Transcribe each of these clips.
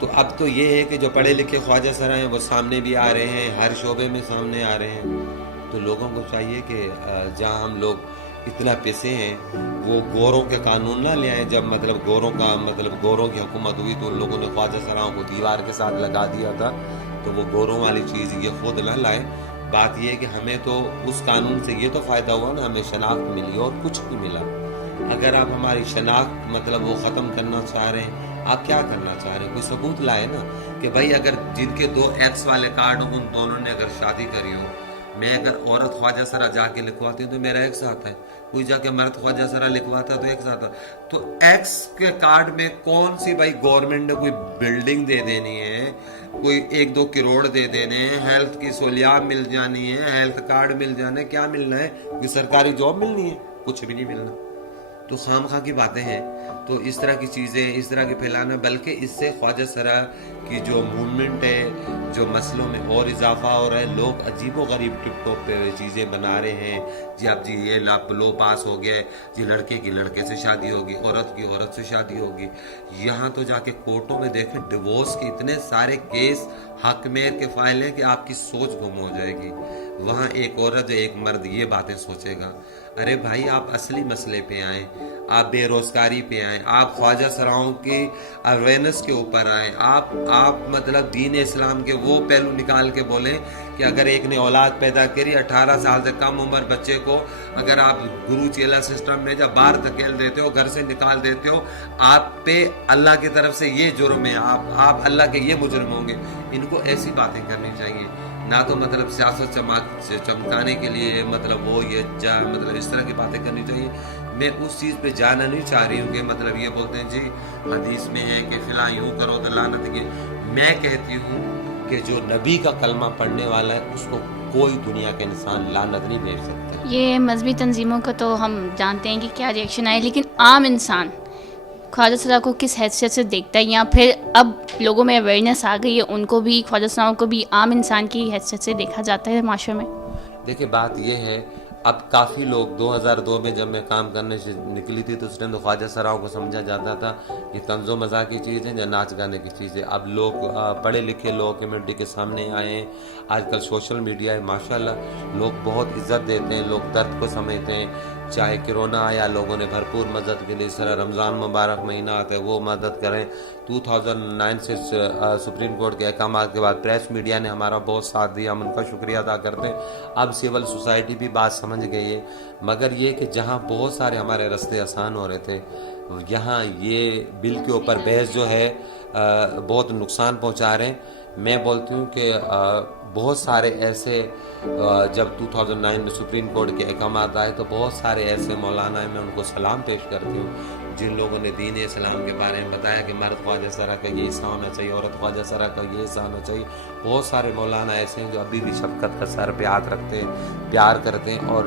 تو اب تو یہ ہے کہ جو پڑھے لکھے خواجہ سرا ہیں وہ سامنے بھی آ رہے ہیں، ہر شعبے میں سامنے آ رہے ہیں. تو لوگوں کو چاہیے کہ جہاں ہم لوگ اتنا پیسے ہیں وہ گوروں کے قانون نہ لے آئیں. جب مطلب گوروں کی حکومت ہوئی تو ان لوگوں نے خواجہ سراؤں کو دیوار کے ساتھ لگا دیا تھا. تو وہ گوروں والی چیز یہ خود نہ لائیں. بات یہ ہے کہ ہمیں تو اس قانون سے یہ تو فائدہ ہوا نا، ہمیں شناخت ملی اور کچھ نہیں ملا. اگر آپ ہماری شناخت مطلب وہ ختم کرنا چاہ رہے ہیں، آپ کیا کرنا چاہ رہے ہیں؟ کوئی ثبوت لائے نا کہ بھائی اگر جن کے 2 ایکس والے کارڈ ہوں ان دونوں نے اگر شادی کری ہو، میں اگر عورت خواجہ سرا جا کے لکھواتی ہوں تو میرا ایکس آتا ہے، کوئی جا کے مرد خواجہ سرا لکھواتا تو ایکس آتا. تو ایکس کے کارڈ میں کون سی بھائی گورنمنٹ نے کوئی بلڈنگ دے دینی ہے، کوئی 1-2 کروڑ دے دینے ہیں، ہیلتھ کی سہولیات مل جانی ہے، ہیلتھ کارڈ مل جانے، کیا ملنا ہے؟ کوئی سرکاری جاب ملنی ہے؟ کچھ بھی نہیں ملنا. تو خام خواہ کی باتیں ہیں. تو اس طرح کی چیزیں اس طرح کی پھیلانا، بلکہ اس سے خواجہ سرا کی جو موومنٹ ہے، جو مسئلوں میں اور اضافہ ہو رہا ہے. لوگ عجیب و غریب ٹپ ٹاپ پہ چیزیں بنا رہے ہیں. جی اب جی یہ لو پاس ہو گیا، جی لڑکے کی لڑکے سے شادی ہوگی، عورت کی عورت سے شادی ہوگی. یہاں تو جا کے کورٹوں میں دیکھیں ڈیورس کے اتنے سارے کیس حق مہر کے فائل ہیں کہ آپ کی سوچ گم ہو جائے گی. وہاں ایک عورت ایک مرد یہ باتیں سوچے گا. ارے بھائی آپ اصلی مسئلے پہ آئیں، آپ بے روزگاری پہ آئیں، آپ خواجہ سراؤں کی اویئرنیس کے اوپر آئیں. آپ مطلب دین اسلام کے وہ پہلو نکال کے بولیں کہ اگر ایک نے اولاد پیدا کری 18 سال سے کم عمر بچے کو اگر آپ گرو چیلا سسٹم میں جب باہر دھکیل دیتے ہو، گھر سے نکال دیتے ہو، آپ پہ اللہ کی طرف سے یہ جرم ہے، آپ اللہ کے یہ مجرم ہوں گے. ان کو ایسی باتیں کرنی چاہیے، نہ تو مطلب سیاست چمکانے کے لیے مطلب وہ یہ مطلب اس طرح کی باتیں کرنی چاہیے. میں اس چیز پہ جانا نہیں چاہ رہی ہوں کہ مطلب یہ بولتے ہیں جی حدیث میں ہے کہ فلاں یوں کرو تو لعنت کی. میں کہتی ہوں کہ جو نبی کا کلمہ پڑھنے والا ہے اس کو کوئی دنیا کا انسان لعنت نہیں بھیج سکتا. یہ مذہبی تنظیموں کا تو ہم جانتے ہیں کہ کیا ریئیکشن آئے، لیکن عام انسان خواجہ سرا کو کس حیثیت سے دیکھتا ہے، یا پھر اب لوگوں میں اویئرنیس آ گئی ہے، ان کو بھی خواجہ سراؤں کو بھی عام انسان کی حیثیت سے دیکھا جاتا ہے معاشرے میں؟ دیکھیں بات یہ ہے، اب کافی لوگ 2002 میں جب میں کام کرنے سے نکلی تھی تو اس ٹائم تو خواجہ سراؤں کو سمجھا جاتا تھا یہ طنز و مزاح کی چیز ہے یا ناچ گانے کی چیز ہے. اب لوگ پڑھے لکھے لوگ کمیونٹی کے سامنے آئے ہیں. آج کل سوشل میڈیا ہے، ماشاءاللہ لوگ بہت عزت دیتے ہیں، لوگ درد کو سمجھتے ہیں. چاہے کرونا آیا لوگوں نے بھرپور مدد کے لیے، اس طرح رمضان مبارک مہینہ آتا ہے وہ مدد کریں. 2009 سے سپریم کورٹ کے احکامات کے بعد پریس میڈیا نے ہمارا بہت ساتھ دیا، ہم ان کا شکریہ ادا کرتے ہیں. اب سول سوسائٹی بھی بات سمجھ گئی ہے. مگر یہ کہ جہاں بہت سارے ہمارے راستے آسان ہو رہے تھے، یہاں یہ بل کے اوپر بحث جو ہے بہت نقصان پہنچا رہے ہیں. میں بولتی ہوں کہ بہت سارے ایسے جب 2009 میں سپریم کورٹ کے احکامات آئے تو بہت سارے ایسے مولانا ہیں، میں ان کو سلام پیش کرتی ہوں جن لوگوں نے دین اسلام کے بارے میں بتایا کہ مرد خواجہ سرا کا یہ حصہ ہونا چاہیے، عورت خواجہ سرا کا یہ حصہ ہونا چاہیے. بہت سارے مولانا ایسے ہیں جو ابھی بھی شفقت کا سر پہ ہاتھ رکھتے ہیں، پیار کرتے ہیں، اور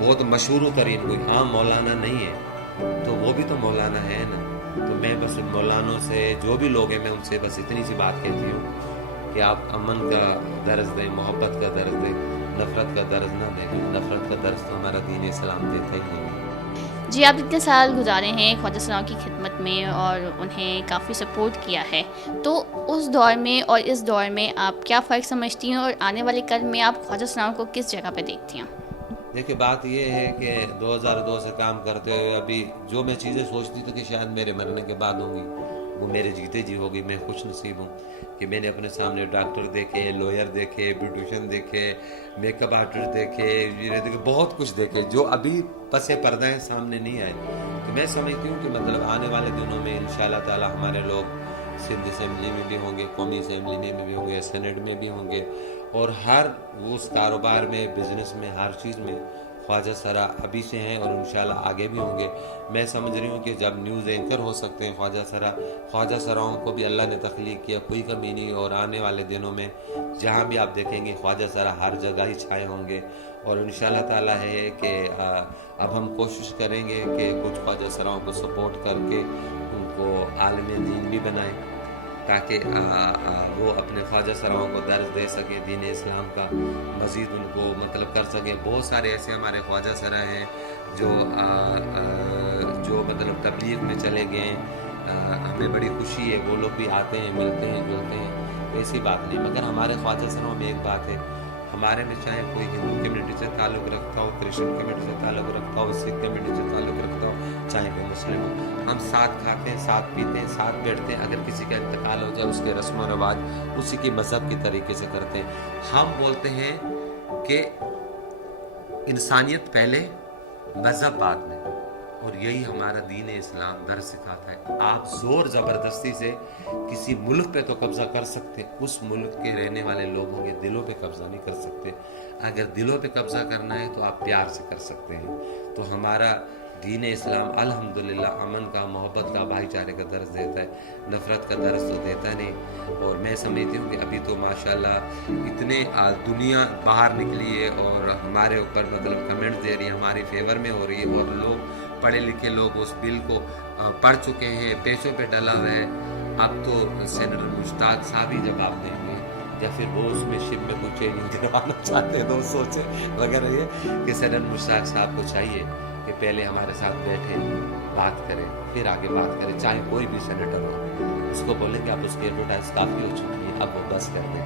بہت مشہور ترین کوئی عام مولانا نہیں ہے تو وہ بھی تو مولانا ہے نا. تو میں بس مولانوں سے جو بھی لوگ ہیں میں ان سے بس اتنی سی بات کہتی ہوں کہ آپ امن کا درس دیں، محبت کا درس دیں، نفرت کا درس نہ دیں. نفرت کا درس تو ہمارا دین اسلام دیتا ہی نہیں. جی آپ اتنے سال گزارے ہیں خواجہ سراؤں کی خدمت میں اور انہیں کافی سپورٹ کیا ہے، تو اس دور میں اور اس دور میں آپ کیا فرق سمجھتی ہیں، اور آنے والے کل میں آپ خواجہ سراؤں کو کس جگہ پہ دیکھتی ہیں؟ دیکھیں بات یہ ہے کہ 2002 سے کام کرتے ہوئے ابھی جو میں چیزیں سوچتی تھی کہ شاید میرے مرنے کے بعد ہوں گی وہ میرے جیتے جی ہوگی. میں خوش نصیب ہوں کہ میں نے اپنے سامنے ڈاکٹر دیکھے، لوئر دیکھے، بیوٹیشین دیکھے، میک اپ آرٹسٹ دیکھے، بہت کچھ دیکھے جو ابھی پس پردہ ہیں، سامنے نہیں آئے. تو میں سمجھتی ہوں کہ مطلب آنے والے دنوں میں انشاءاللہ تعالی ہمارے لوگ سندھ اسمبلی میں بھی ہوں گے، قومی اسمبلی میں بھی ہوں گے، سینٹ میں بھی ہوں گے، اور ہر اس کاروبار میں، بزنس میں، ہر چیز میں خواجہ سرا ابھی سے ہیں اور انشاءاللہ آگے بھی ہوں گے. میں سمجھ رہی ہوں کہ جب نیوز اینکر ہو سکتے ہیں خواجہ سراؤں کو بھی اللہ نے تخلیق کیا، کوئی کمی نہیں. اور آنے والے دنوں میں جہاں بھی آپ دیکھیں گے خواجہ سرا ہر جگہ ہی چھائے ہوں گے. اور انشاءاللہ تعالی ہے کہ اب ہم کوشش کریں گے کہ کچھ خواجہ سراؤں کو سپورٹ کر کے ان کو عالم دین بھی بنائیں تاکہ وہ اپنے خواجہ سراؤں کو درس دے سکیں دین اسلام کا، مزید ان کو مطلب کر سکیں. بہت سارے ایسے ہمارے خواجہ سرا ہیں جو مطلب تبلیغ میں چلے گئے ہیں. ہمیں بڑی خوشی ہے, وہ لوگ بھی آتے ہیں, ملتے ہیں, جلتے ہیں, ایسی بات نہیں. مگر ہمارے خواجہ سراؤں میں ایک بات ہے, ہمارے میں چاہے کوئی ہندو کمیونٹی سے تعلق رکھتا ہو, کرسچن کمیونٹی سے تعلق رکھتا ہو, سکھ کمیونٹی سے تعلق رکھتا ہو, چاہے کوئی مسلم ہو, ہم ساتھ کھاتے ہیں, ساتھ پیتے ہیں, ساتھ بیٹھتے ہیں. اگر کسی کا انتقال ہو جائے اس کے رسم و رواج اسی کی مذہب کی طریقے سے کرتے ہیں. ہم بولتے ہیں کہ انسانیت پہلے, مذہب بعد میں, اور یہی ہمارا دین اسلام در سکھاتا ہے. آپ زور زبردستی سے کسی ملک پہ تو قبضہ کر سکتے, اس ملک کے رہنے والے لوگوں کے دلوں پہ قبضہ نہیں کر سکتے. اگر دلوں پہ قبضہ کرنا ہے تو آپ پیار سے کر سکتے ہیں. تو ہمارا دین اسلام الحمدللہ امن کا, محبت کا, بھائی چارے کا درس دیتا ہے, نفرت کا درس تو دیتا نہیں. اور میں سمجھتی ہوں کہ ابھی تو ماشاءاللہ اتنے دنیا باہر نکلی ہے اور ہمارے اوپر مطلب کمنٹ دے رہی ہے, ہماری فیور میں ہو رہی ہے, اور لوگ پڑھے لکھے لوگ اس بل کو پڑھ چکے ہیں, پیچوں پہ ڈلا ہوا ہے. اب تو سینیٹر مشتاق صاحب ہی جب آپ دیں گے یا پھر وہ اس میں شپ میں کچھ چینج کروانا چاہتے ہیں تو سوچیں وغیرہ یہ کہ سینیٹر مشتاق صاحب کو چاہیے کہ پہلے ہمارے ساتھ بیٹھے, بات کریں, پھر آگے بات کریں. چاہے کوئی بھی سینیٹر ہو, اس کو بولیں کہ اب اس کی ایڈورٹائز کافی ہو چکی ہے, اب وہ بس کر دیں.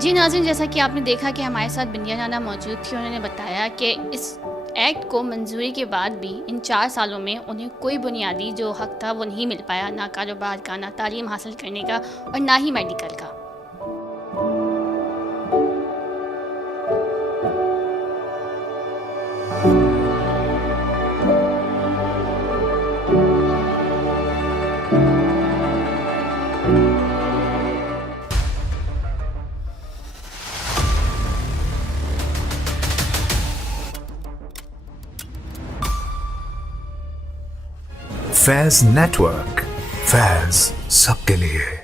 جی ناظرین, جیسا کہ آپ نے دیکھا کہ ہمارے ساتھ بندیا نانا موجود تھی, انہوں نے بتایا کہ اس ایکٹ کو منظوری کے بعد بھی ان 4 سالوں میں انہیں کوئی بنیادی جو حق تھا وہ نہیں مل پایا, نہ کاروبار کا, نہ تعلیم حاصل کرنے کا, اور نہ ہی میڈیکل کا. فیض نیٹ ورک, فیض سب کے لیے.